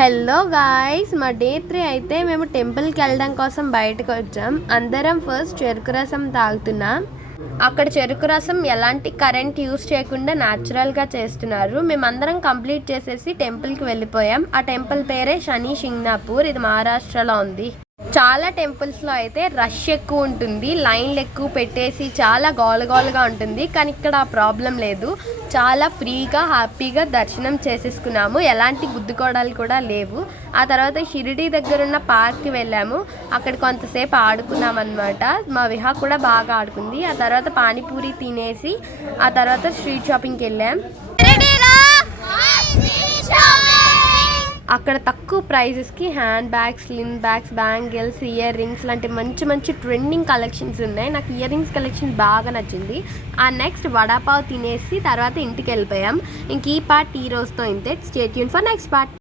Hello guys, మా day 3 అయితే మేము టెంపుల్కి వెళ్ళడం కోసం బయటకు వచ్చాం. అందరం ఫస్ట్ చెరుకు రసం తాగుతున్నాం. అక్కడ చెరుకు రసం ఎలాంటి కరెంట్ యూస్ చేయకుండా న్యాచురల్గా చేస్తున్నారు. మేమందరం కంప్లీట్ చేసేసి టెంపుల్కి వెళ్ళిపోయాం. ఆ టెంపుల్ పేరే శని షింగ్నాపూర్. ఇది మహారాష్ట్రలో ఉంది. చాలా టెంపుల్స్లో అయితే రష్ ఎక్కువ ఉంటుంది, లైన్లు ఎక్కువ పెట్టేసి చాలా గోలగోలుగా ఉంటుంది. కానీ ఇక్కడ ఆ ప్రాబ్లం లేదు. చాలా ఫ్రీగా హ్యాపీగా దర్శనం చేసేసుకున్నాము. ఎలాంటి గుద్దుకోవడాలు కూడా లేవు. ఆ తర్వాత షిరిడి దగ్గర ఉన్న పార్క్కి వెళ్ళాము. అక్కడ కొంతసేపు ఆడుకున్నాం అనమాట. మా విహా కూడా బాగా ఆడుకుంది. ఆ తర్వాత పానీపూరి తినేసి ఆ తర్వాత స్ట్రీట్ షాపింగ్కి వెళ్ళాం. అక్కడ తక్కువ ప్రైజెస్కి hand bags, slim bags, bangles, earrings లాంటి మంచి మంచి ట్రెండింగ్ కలెక్షన్స్ ఉన్నాయి. నాకు ఇయర్ రింగ్స్ కలెక్షన్ బాగా నచ్చింది. ఆ నెక్స్ట్ వడాపావ్ తినేసి తర్వాత ఇంటికి వెళ్ళిపోయాం. ఇంక ఈ పార్ట్ ఈ రోజుతో ఇంతే. Stay tune for next part.